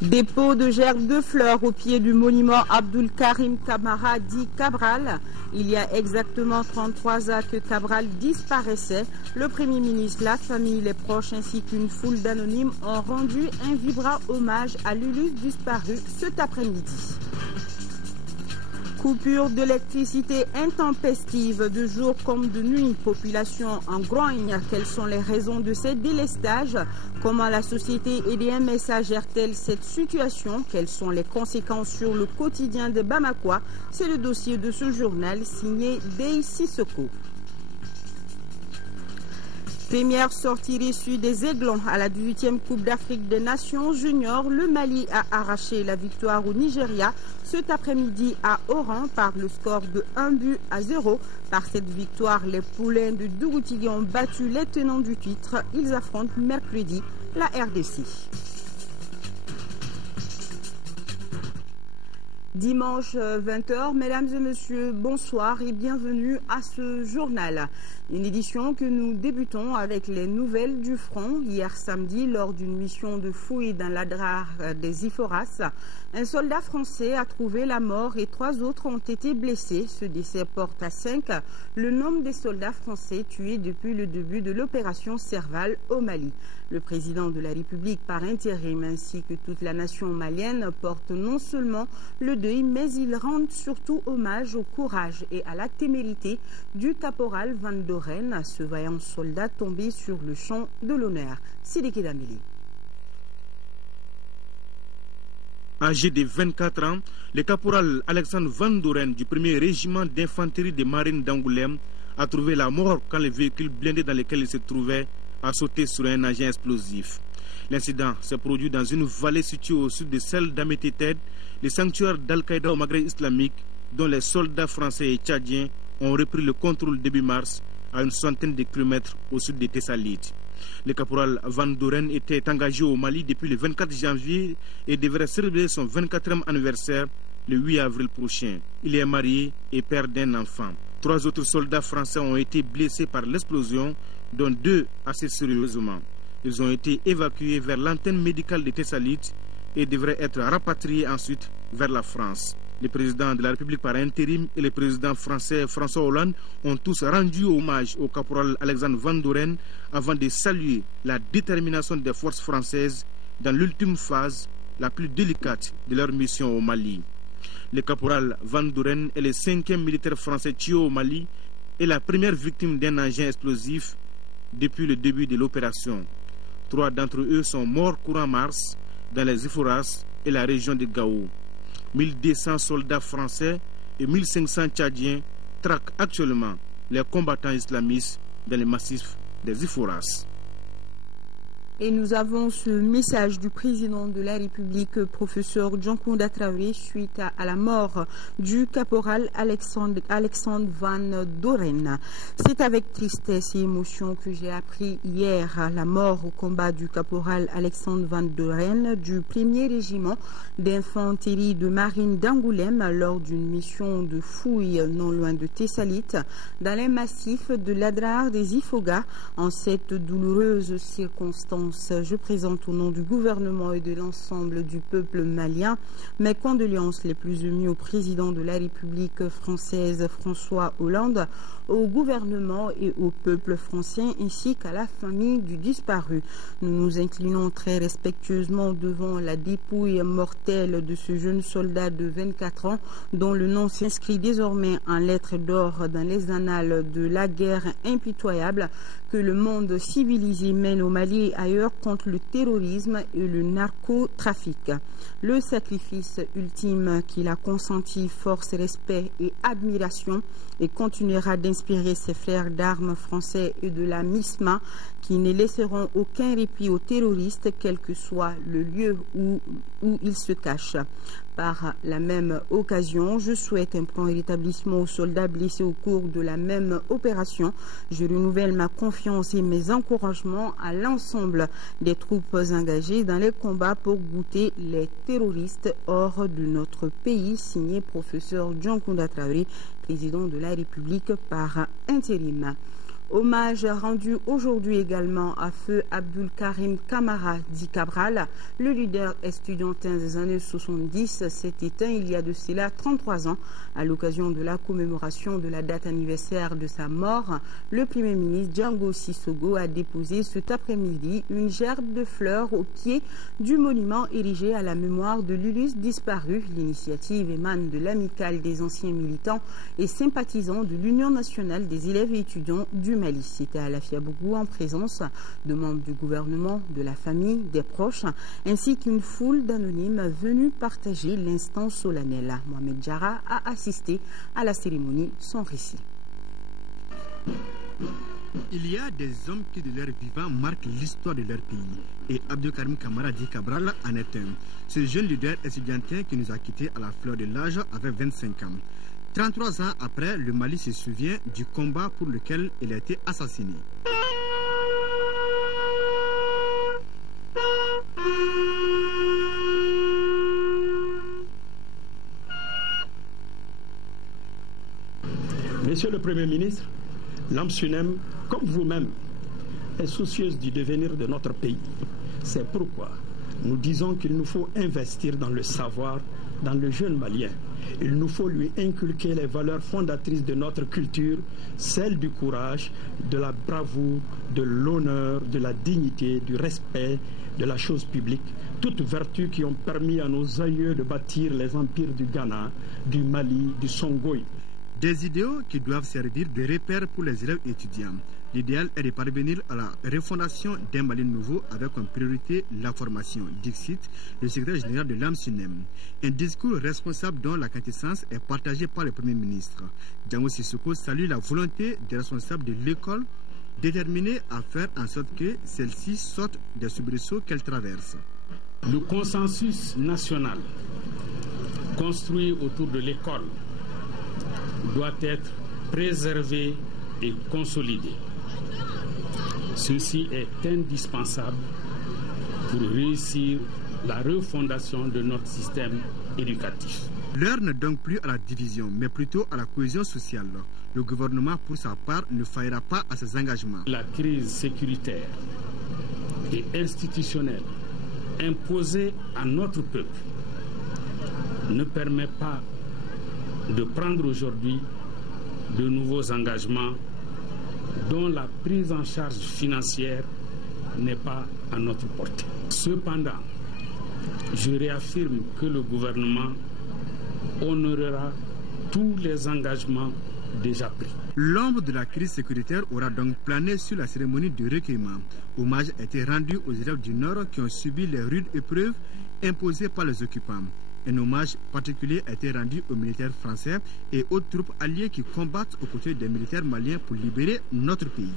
Dépôt de gerbes de fleurs au pied du monument Abdul Karim Camara dit Cabral. Il y a exactement 33 ans que Cabral disparaissait. Le Premier ministre, la famille, les proches ainsi qu'une foule d'anonymes ont rendu un vibrant hommage à l'illustre disparu cet après-midi. Coupure d'électricité intempestive de jour comme de nuit. Population en grogne. Quelles sont les raisons de ces délestages? Comment la société EDMSA gère-t-elle cette situation? Quelles sont les conséquences sur le quotidien des Bamakois? C'est le dossier de ce journal signé Dey Sissoko. Première sortie reçue des Aiglons à la 18e Coupe d'Afrique des Nations Juniors. Le Mali a arraché la victoire au Nigeria cet après-midi à Oran par le score de 1-0. Par cette victoire, les poulains de Dougoutigui ont battu les tenants du titre. Ils affrontent mercredi la RDC. Dimanche 20h, mesdames et messieurs, bonsoir et bienvenue à ce journal. Une édition que nous débutons avec les nouvelles du front. Hier samedi, lors d'une mission de fouille dans l'adrar des Iforas, un soldat français a trouvé la mort et 3 autres ont été blessés. Ce décès porte à 5 le nombre des soldats français tués depuis le début de l'opération Serval au Mali. Le président de la République par intérim ainsi que toute la nation malienne portent non seulement le deuil, mais ils rendent surtout hommage au courage et à la témérité du caporal Van Doren, ce vaillant soldat tombé sur le champ de l'honneur. Sidiki Damili. Âgé de 24 ans, le caporal Alexandre Van Doren du 1er régiment d'infanterie des marines d'Angoulême a trouvé la mort quand le véhicule blindé dans lequel il se trouvait a sauté sur un agent explosif. L'incident s'est produit dans une vallée située au sud de celle d'Amététed, le sanctuaire d'Al-Qaïda au Maghreb islamique, dont les soldats français et tchadiens ont repris le contrôle début mars à une centaine de kilomètres au sud de Tessalit. Le caporal Van Doren était engagé au Mali depuis le 24 janvier et devrait célébrer son 24e anniversaire le 8 avril prochain. Il est marié et père d'un enfant. 3 autres soldats français ont été blessés par l'explosion, dont 2 assez sérieusement. Ils ont été évacués vers l'antenne médicale de Tessalit et devraient être rapatriés ensuite vers la France. Le président de la République par intérim et le président français François Hollande ont tous rendu hommage au caporal Alexandre Van Doren avant de saluer la détermination des forces françaises dans l'ultime phase, la plus délicate de leur mission au Mali. Le caporal Van Doren est le 5e militaire français tué au Mali et la première victime d'un engin explosif depuis le début de l'opération. 3 d'entre eux sont morts courant mars dans les Iforas et la région de Gao. 1200 soldats français et 1500 tchadiens traquent actuellement les combattants islamistes dans les massifs des Iforas. Et nous avons ce message du président de la République, professeur Djankounda Traoré, suite à la mort du caporal Alexandre Van Doren. C'est avec tristesse et émotion que j'ai appris hier la mort au combat du caporal Alexandre Van Doren du 1er régiment d'infanterie de marine d'Angoulême lors d'une mission de fouille non loin de Tessalit, dans les massifs de l'Adrar des Ifoga. En cette douloureuse circonstance, je présente au nom du gouvernement et de l'ensemble du peuple malien mes condoléances les plus émues au président de la République française François Hollande, au gouvernement et au peuple français ainsi qu'à la famille du disparu. Nous nous inclinons très respectueusement devant la dépouille mortelle de ce jeune soldat de 24 ans dont le nom s'inscrit désormais en lettres d'or dans les annales de la guerre impitoyable que le monde civilisé mène au Mali et ailleurs contre le terrorisme et le narcotrafic. Le sacrifice ultime qu'il a consenti force, respect et admiration et continuera d'inspirer ses frères d'armes français et de la MISMA qui ne laisseront aucun répit aux terroristes quel que soit le lieu où ils se cachent. Par la même occasion, je souhaite un prompt rétablissement aux soldats blessés au cours de la même opération. Je renouvelle ma confiance et mes encouragements à l'ensemble des troupes engagées dans les combats pour goûter les terroristes hors de notre pays. Signé professeur Djankounda Traoré, président de la République par intérim. Hommage rendu aujourd'hui également à feu Abdul Karim Kamara dit Cabral, le leader estudiantin des années 70, s'est éteint il y a de cela 33 ans. À l'occasion de la commémoration de la date anniversaire de sa mort, le Premier ministre Django Sissogo a déposé cet après-midi une gerbe de fleurs au pied du monument érigé à la mémoire de l'Ulysse disparu. L'initiative émane de l'amicale des anciens militants et sympathisants de l'Union nationale des élèves et étudiants du Mali. C'était à Lafiabougou en présence de membres du gouvernement, de la famille, des proches, ainsi qu'une foule d'anonymes venus partager l'instant solennel. Mohamed Jara a assisté à la cérémonie, son récit. Il y a des hommes qui de leur vivant marquent l'histoire de leur pays. Et Abdul Karim Kamara dit Cabral en est un. Ce jeune leader estudiantin qui nous a quittés à la fleur de l'âge avait 25 ans. 33 ans après, le Mali se souvient du combat pour lequel il a été assassiné. Monsieur le Premier ministre, l'AMSUNEM, comme vous-même, est soucieuse du devenir de notre pays. C'est pourquoi nous disons qu'il nous faut investir dans le savoir, dans le jeune malien. Il nous faut lui inculquer les valeurs fondatrices de notre culture, celles du courage, de la bravoure, de l'honneur, de la dignité, du respect, de la chose publique, toutes vertus qui ont permis à nos aïeux de bâtir les empires du Ghana, du Mali, du Songhai. Des idéaux qui doivent servir de repères pour les élèves étudiants. L'idéal est de parvenir à la refondation d'un Mali nouveau avec en priorité la formation, Dixit, le secrétaire général de l'AMSUNEM. Un discours responsable dont la quintessence est partagée par le Premier ministre. Django Sissoko salue la volonté des responsables de l'école déterminés à faire en sorte que celle-ci sorte des soubresauts qu'elle traverse. Le consensus national construit autour de l'école doit être préservé et consolidé. Ceci est indispensable pour réussir la refondation de notre système éducatif. L'heure n'est donc plus à la division, mais plutôt à la cohésion sociale. Le gouvernement, pour sa part, ne faillira pas à ses engagements. La crise sécuritaire et institutionnelle imposée à notre peuple ne permet pas de prendre aujourd'hui de nouveaux engagements dont la prise en charge financière n'est pas à notre portée. Cependant, je réaffirme que le gouvernement honorera tous les engagements déjà pris. L'ombre de la crise sécuritaire aura donc plané sur la cérémonie de recueillement. Hommage a été rendu aux élèves du Nord qui ont subi les rudes épreuves imposées par les occupants. Un hommage particulier a été rendu aux militaires français et aux troupes alliées qui combattent aux côtés des militaires maliens pour libérer notre pays.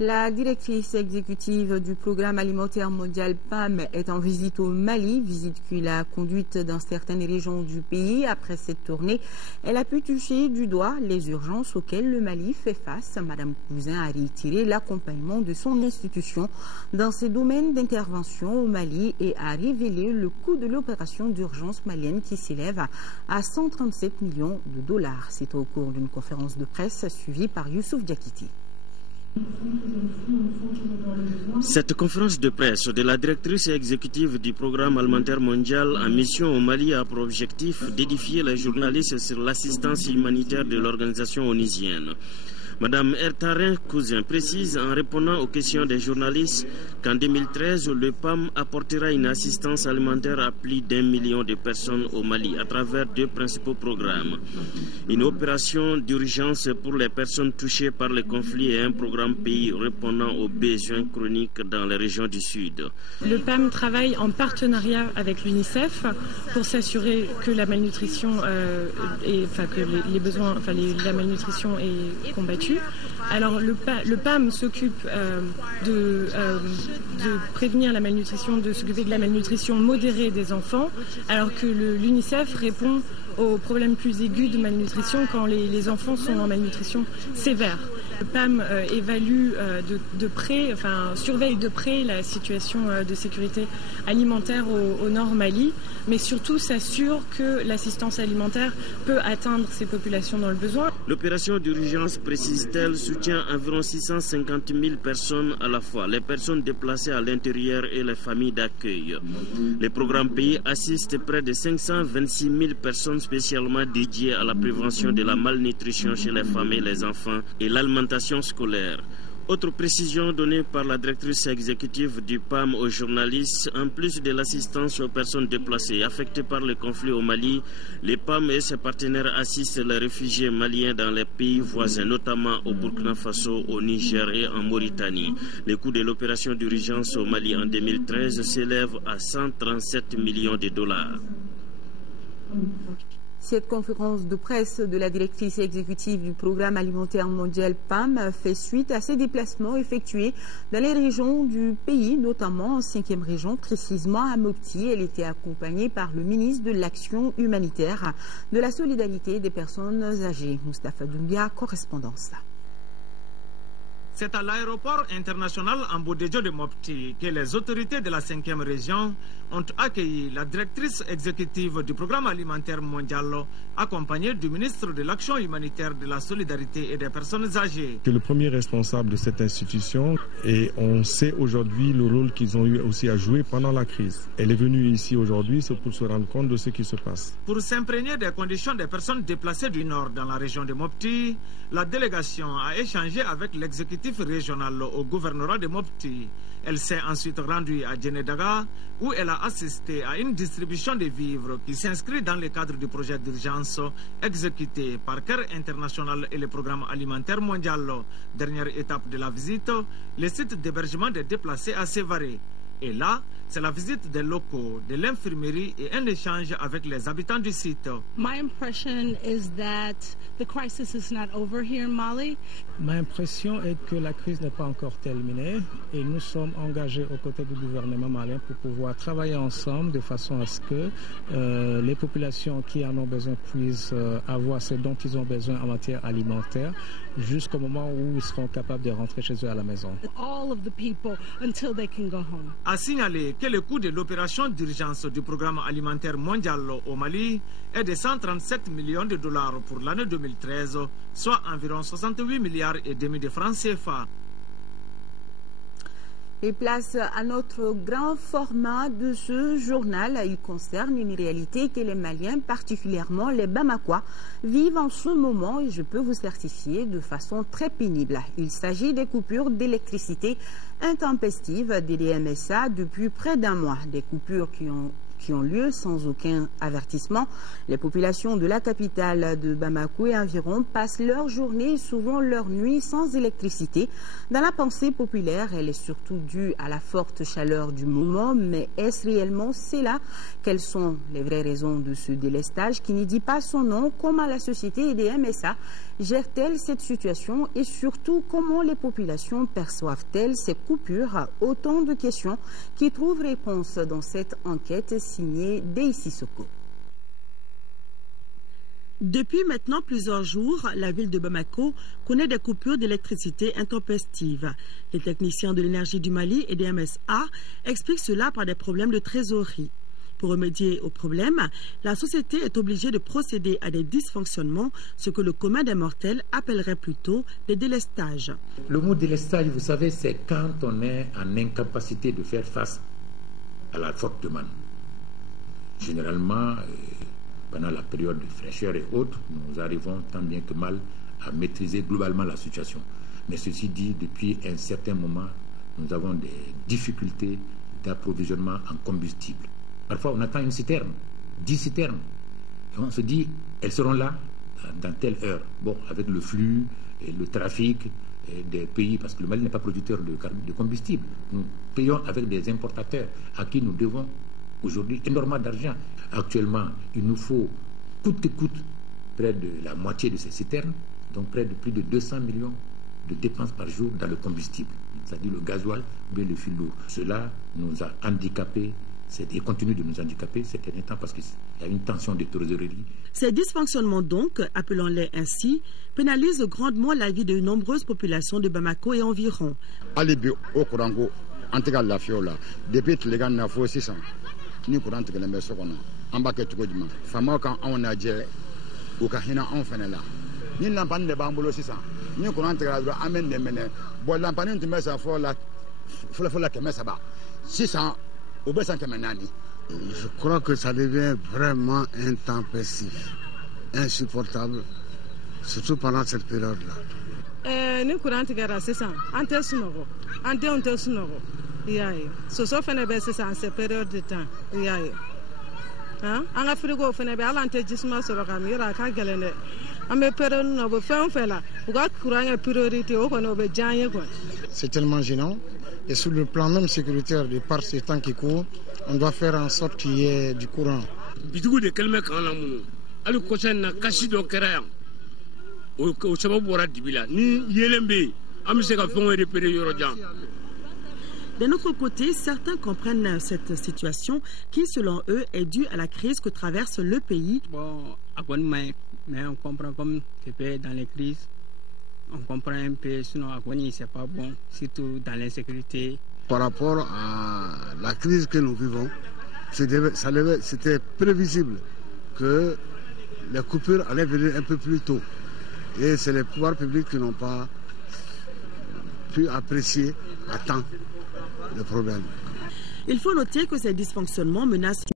La directrice exécutive du Programme alimentaire mondial PAM est en visite au Mali, visite qu'il a conduite dans certaines régions du pays. Après cette tournée, elle a pu toucher du doigt les urgences auxquelles le Mali fait face. Madame Cousin a réitéré l'accompagnement de son institution dans ces domaines d'intervention au Mali et a révélé le coût de l'opération d'urgence malienne qui s'élève à 137 millions de dollars. C'était au cours d'une conférence de presse suivie par Youssouf Diakité. Cette conférence de presse de la directrice exécutive du Programme alimentaire mondial en mission au Mali a pour objectif d'édifier les journalistes sur l'assistance humanitaire de l'organisation onusienne. Madame Ertarin Cousin précise en répondant aux questions des journalistes qu'en 2013, le PAM apportera une assistance alimentaire à plus d'1 million de personnes au Mali à travers deux principaux programmes. Une opération d'urgence pour les personnes touchées par les conflits et un programme pays répondant aux besoins chroniques dans les régions du Sud. Le PAM travaille en partenariat avec l'UNICEF pour s'assurer que la malnutrition la malnutrition est combattue. Alors le PAM s'occupe de prévenir la malnutrition, de s'occuper de la malnutrition modérée des enfants, alors que l'UNICEF répond aux problèmes plus aigus de malnutrition quand les enfants sont en malnutrition sévère. Le PAM évalue de près, surveille de près la situation de sécurité alimentaire au Nord Mali, mais surtout s'assure que l'assistance alimentaire peut atteindre ces populations dans le besoin. L'opération d'urgence, précise-t-elle, soutient environ 650 000 personnes à la fois, les personnes déplacées à l'intérieur et les familles d'accueil. Les programmes pays assistent près de 526 000 personnes spécialement dédiées à la prévention de la malnutrition chez les femmes et les enfants et l'alimentation scolaire. Autre précision donnée par la directrice exécutive du PAM aux journalistes, en plus de l'assistance aux personnes déplacées affectées par le conflit au Mali, les PAM et ses partenaires assistent les réfugiés maliens dans les pays voisins, notamment au Burkina Faso, au Niger et en Mauritanie. Le coût de l'opération d'urgence au Mali en 2013 s'élève à 137 millions de dollars. Cette conférence de presse de la directrice exécutive du Programme alimentaire mondial PAM fait suite à ses déplacements effectués dans les régions du pays, notamment en 5e région, précisément à Mopti. Elle était accompagnée par le ministre de l'Action humanitaire, de la solidarité des personnes âgées. Moustapha Doumbia, correspondance. C'est à l'aéroport international Ambodédio de Mopti que les autorités de la 5e région ont accueilli la directrice exécutive du Programme alimentaire mondial, accompagnée du ministre de l'Action humanitaire, de la solidarité et des personnes âgées. C'est le premier responsable de cette institution et on sait aujourd'hui le rôle qu'ils ont eu aussi à jouer pendant la crise. Elle est venue ici aujourd'hui pour se rendre compte de ce qui se passe. Pour s'imprégner des conditions des personnes déplacées du Nord dans la région de Mopti, la délégation a échangé avec l'exécutif régional au gouvernorat de Mopti. Elle s'est ensuite rendue à Djenedaga où elle a assisté à une distribution de vivres qui s'inscrit dans le cadre du projet d'urgence exécuté par CARE International et le Programme alimentaire mondial. Dernière étape de la visite, le site d'hébergement des déplacés à Sévaré. Et là, c'est la visite des locaux, de l'infirmerie et un échange avec les habitants du site. My impression is that the crisis is not over here in Mali. Ma impression est que la crise n'est pas encore terminée et nous sommes engagés aux côtés du gouvernement malien pour pouvoir travailler ensemble de façon à ce que les populations qui en ont besoin puissent avoir ce dont ils ont besoin en matière alimentaire jusqu'au moment où ils seront capables de rentrer chez eux à la maison. All of the people until they can go home. A signalé que le coût de l'opération d'urgence du Programme alimentaire mondial au Mali est de 137 millions de dollars pour l'année 2013, soit environ 68 milliards et demi de francs CFA. Et place à notre grand format de ce journal. Il concerne une réalité que les Maliens, particulièrement les Bamakois, vivent en ce moment et je peux vous certifier de façon très pénible. Il s'agit des coupures d'électricité intempestives des DMSA depuis près d'un mois. Des coupures qui ont lieu sans aucun avertissement. Les populations de la capitale de Bamako et environ passent leur journée et souvent leur nuit sans électricité. Dans la pensée populaire, elle est surtout due à la forte chaleur du moment, mais est-ce réellement cela? Quelles sont les vraies raisons de ce délestage qui ne dit pas son nom? Comment la société et des MSA gère-t-elle cette situation et surtout comment les populations perçoivent-elles ces coupures? Autant de questions qui trouvent réponse dans cette enquête signée Deïssi Soko. Depuis maintenant plusieurs jours, la ville de Bamako connaît des coupures d'électricité intempestives. Les techniciens de l'énergie du Mali et des MSA expliquent cela par des problèmes de trésorerie. Pour remédier au problème, la société est obligée de procéder à des dysfonctionnements, ce que le commun des mortels appellerait plutôt des délestages. Le mot délestage, vous savez, c'est quand on est en incapacité de faire face à la forte demande. Généralement, pendant la période de fraîcheur et autres, nous arrivons tant bien que mal à maîtriser globalement la situation. Mais ceci dit, depuis un certain moment, nous avons des difficultés d'approvisionnement en combustible. Parfois, on attend une citerne, 10 citernes. Et on se dit, elles seront là dans telle heure. Bon, avec le flux et le trafic des pays, parce que le Mali n'est pas producteur de combustible. Nous payons avec des importateurs à qui nous devons aujourd'hui énormément d'argent. Actuellement, il nous faut, coûte que coûte, près de la moitié de ces citernes, donc près de plus de 200 millions de dépenses par jour dans le combustible, c'est-à-dire le gasoil ou bien le fil lourd. Cela nous a handicapés et continue de nous handicaper ces derniers temps parce qu'il y a une tension de trésorerie. Ces dysfonctionnements donc, appelons-les ainsi, pénalisent grandement la vie de nombreuses populations de Bamako et environ. Alibi au Kourango, Antigal la Fiola, depuis les gars n'a pas 600, ni courant que les messieurs en bas que tout le monde. Fama quand on a dit, ou Kahina en Fenela, ni l'ampan de Bambolo 600, ni courant que la amène des menées, bon l'ampan de Messa for la Kemesaba, 600 au Bessan Kemenani. Je crois que ça devient vraiment intempestif, insupportable, surtout pendant cette période-là. Ni courant que la 600, ante sunoro, ante on te sunoro. Yaye, so fene be c'est en cette période de temps. Yaye. Hein? En Afrique au fene be alante jisma so ka mira ka gelene. Ame période no be fen fela. Uga courant est priorité au kono be janye quoi. C'est tellement gênant et sur le plan même sécuritaire de par ces temps qui courent, on doit faire en sorte qu'il y ait du courant. Bitugu de kelme kana munu. Ali kosen na kashi do kera. O sababu wora dibila ni yelembe am se ka fon repérer yorojan. D'un autre côté, certains comprennent cette situation qui, selon eux, est due à la crise que traverse le pays. Bon, mais on comprend comme c'est dans les crises, on comprend un peu, sinon c'est pas bon, surtout dans l'insécurité. Par rapport à la crise que nous vivons, c'était prévisible que les coupures allaient venir un peu plus tôt. Et c'est les pouvoirs publics qui n'ont pas pu apprécier à temps le problème. Il faut noter que ces dysfonctionnements menacent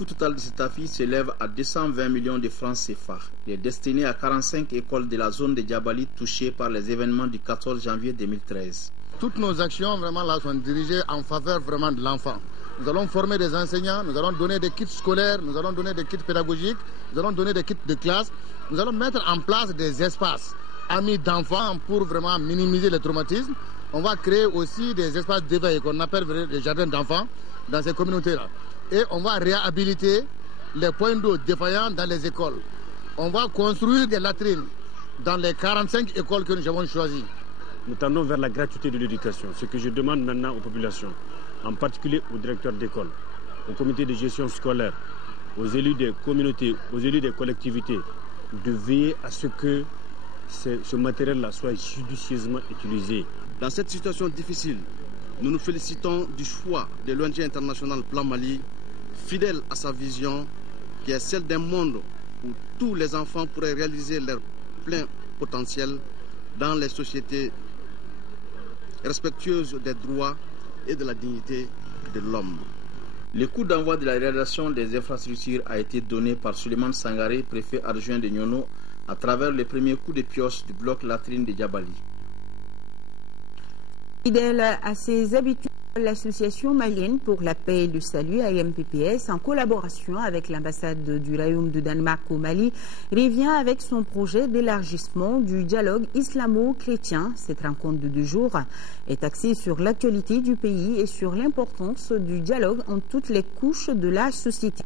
Le coût total de cette affaire s'élève à 220 millions de francs CFA. Il est destiné à 45 écoles de la zone de Djabali touchées par les événements du 14 janvier 2013. Toutes nos actions vraiment là sont dirigées en faveur vraiment de l'enfant. Nous allons former des enseignants, nous allons donner des kits scolaires, nous allons donner des kits pédagogiques, nous allons donner des kits de classe. Nous allons mettre en place des espaces amis d'enfants pour vraiment minimiser les traumatismes. On va créer aussi des espaces d'éveil qu'on appelle des jardins d'enfants dans ces communautés-là. Et on va réhabiliter les points d'eau défaillants dans les écoles. On va construire des latrines dans les 45 écoles que nous avons choisies. Nous tendons vers la gratuité de l'éducation. Ce que je demande maintenant aux populations, en particulier aux directeurs d'école, aux comités de gestion scolaire, aux élus des communautés, aux élus des collectivités, de veiller à ce que ce matériel-là soit judicieusement utilisé. Dans cette situation difficile, nous nous félicitons du choix de l'ONG internationale Plan Mali, fidèle à sa vision, qui est celle d'un monde où tous les enfants pourraient réaliser leur plein potentiel dans les sociétés respectueuses des droits et de la dignité de l'homme. Le coup d'envoi de la réalisation des infrastructures a été donné par Suleiman Sangaré, préfet adjoint de Nyono, à travers le premier coup de pioche du bloc latrine de Djabali. Fidèle à ses habitudes, l'association malienne pour la paix et le salut, AMPPS, en collaboration avec l'ambassade du Royaume de Danemark au Mali, revient avec son projet d'élargissement du dialogue islamo-chrétien. Cette rencontre de 2 jours est axée sur l'actualité du pays et sur l'importance du dialogue en toutes les couches de la société.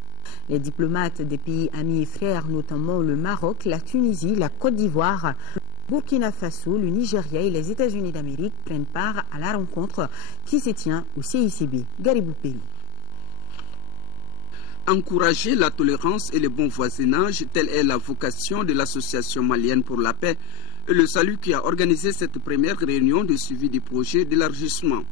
Les diplomates des pays amis et frères, notamment le Maroc, la Tunisie, la Côte d'Ivoire, Burkina Faso, le Nigeria et les États-Unis d'Amérique prennent part à la rencontre qui se tient au CICB. Garibou Peli. Encourager la tolérance et le bon voisinage, telle est la vocation de l'Association malienne pour la paix et le salut qui a organisé cette première réunion de suivi du projet d'élargissement.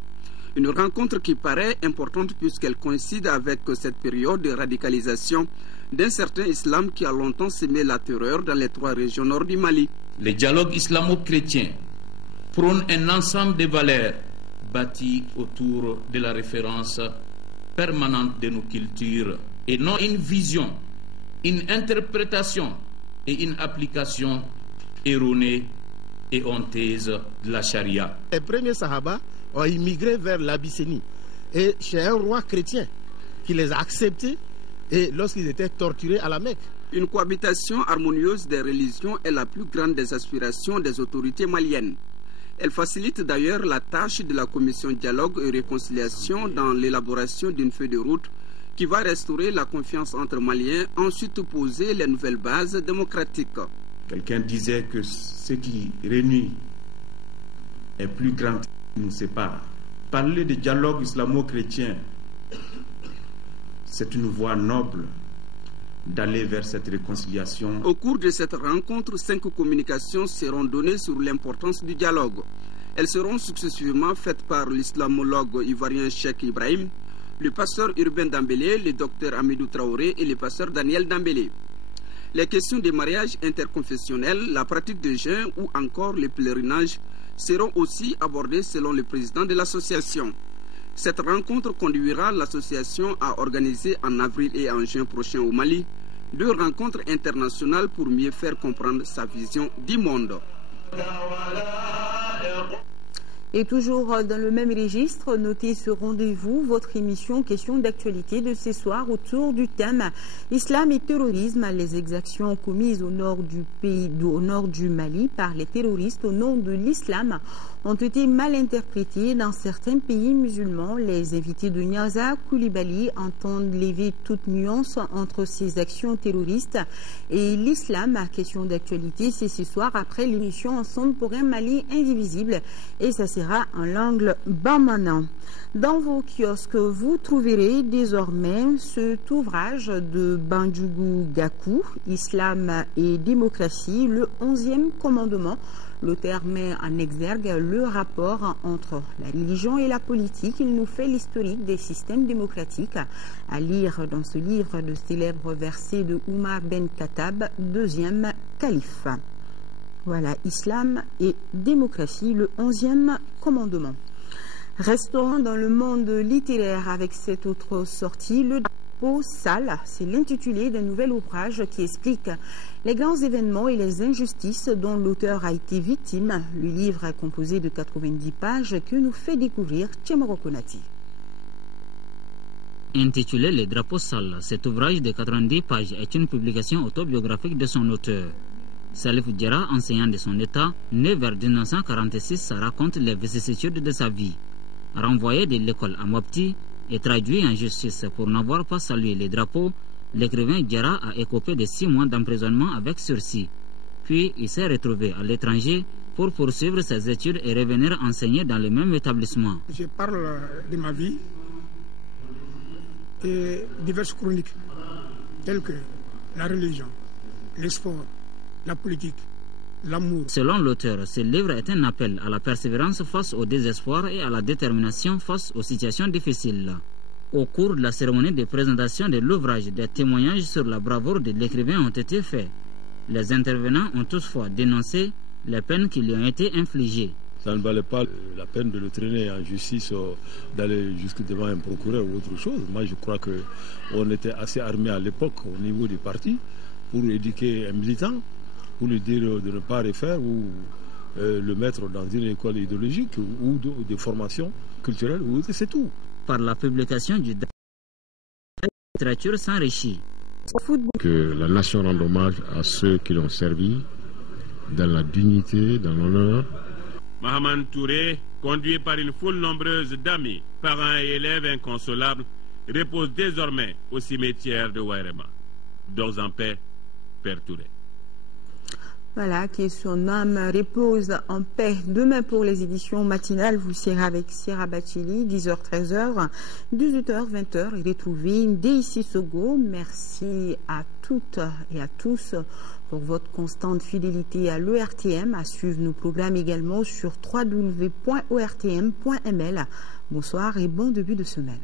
Une rencontre qui paraît importante puisqu'elle coïncide avec cette période de radicalisation d'un certain islam qui a longtemps semé la terreur dans les 3 régions nord du Mali. Le dialogue islamo-chrétien prône un ensemble de valeurs bâties autour de la référence permanente de nos cultures et non une vision, une interprétation et une application erronée et honteuse de la charia. Les premiers Sahaba ont immigré vers l'Abyssinie et chez un roi chrétien qui les a acceptés et lorsqu'ils étaient torturés à la Mecque. Une cohabitation harmonieuse des religions est la plus grande des aspirations des autorités maliennes. Elle facilite d'ailleurs la tâche de la commission dialogue et réconciliation dans l'élaboration d'une feuille de route qui va restaurer la confiance entre Maliens, ensuite poser les nouvelles bases démocratiques. Quelqu'un disait que ce qui réunit est plus grand que ce qui nous sépare. Parler de dialogue islamo-chrétien, c'est une voie noble d'aller vers cette réconciliation. Au cours de cette rencontre, 5 communications seront données sur l'importance du dialogue. Elles seront successivement faites par l'islamologue ivoirien Cheikh Ibrahim, le pasteur Urbain Dambélé, le docteur Amidou Traoré et le pasteur Daniel Dambélé. Les questions des mariages interconfessionnels, la pratique de jeûne ou encore le pèlerinage seront aussi abordées selon le président de l'association. Cette rencontre conduira l'association à organiser en avril et en juin prochain au Mali 2 rencontres internationales pour mieux faire comprendre sa vision du monde. Et toujours dans le même registre, notez ce rendez-vous, votre émission Questions d'actualité de ce soir autour du thème Islam et terrorisme, les exactions commises au nord du pays, au nord du Mali par les terroristes au nom de l'islam ont été mal interprétées dans certains pays musulmans. Les invités de Niaza Koulibaly entendent lever toute nuance entre ces actions terroristes et l'islam. Question d'actualité, c'est ce soir après l'émission Ensemble pour un Mali indivisible et ça sera en langue bamana. Dans vos kiosques, vous trouverez désormais cet ouvrage de Bandjougou Gakou, Islam et démocratie, le 11e commandement. L'auteur met en exergue le rapport entre la religion et la politique. Il nous fait l'historique des systèmes démocratiques. À lire dans ce livre de célèbres versets de Oumar Ben Khattab, 2e calife. Voilà, Islam et démocratie, le 11e commandement. Restons dans le monde littéraire avec cette autre sortie, le drapeau sale. C'est l'intitulé d'un nouvel ouvrage qui explique les grands événements et les injustices dont l'auteur a été victime. Le livre est composé de 90 pages que nous fait découvrir Tchemoro Konati. Intitulé Le drapeau sale, cet ouvrage de 90 pages est une publication autobiographique de son auteur. Salif Diarra, enseignant de son état, né vers 1946, raconte les vicissitudes de sa vie. Renvoyé de l'école à Mopti et traduit en justice pour n'avoir pas salué les drapeaux, l'écrivain Diarra a écopé de 6 mois d'emprisonnement avec sursis. Puis il s'est retrouvé à l'étranger pour poursuivre ses études et revenir enseigner dans le même établissement. Je parle de ma vie et diverses chroniques telles que la religion, le sport, la politique, l'amour. Selon l'auteur, ce livre est un appel à la persévérance face au désespoir et à la détermination face aux situations difficiles. Au cours de la cérémonie de présentation de l'ouvrage, des témoignages sur la bravoure de l'écrivain ont été faits. Les intervenants ont toutefois dénoncé les peines qui lui ont été infligées. Ça ne valait pas la peine de le traîner en justice, d'aller jusque devant un procureur ou autre chose. Moi, je crois qu'on était assez armé à l'époque au niveau du parti pour éduquer un militant, pour lui dire de ne pas refaire ou le mettre dans une école idéologique ou de formation culturelle, c'est tout. Par la publication du la littérature s'enrichit. Que la nation rende hommage à ceux qui l'ont servi dans la dignité, dans l'honneur. Mahaman Touré, conduit par une foule nombreuse d'amis, parents et élèves inconsolables, repose désormais au cimetière de Wairema. Dors en paix, Père Touré. Voilà, que son âme repose en paix. Demain pour les éditions matinales, vous serez avec Sierra Bachili, 10h, 13h, 18h, 20h. Et retrouvez Ndéissi Sogo. Merci à toutes et à tous pour votre constante fidélité à l'ORTM. À suivre nos programmes également sur www.ortm.ml. Bonsoir et bon début de semaine.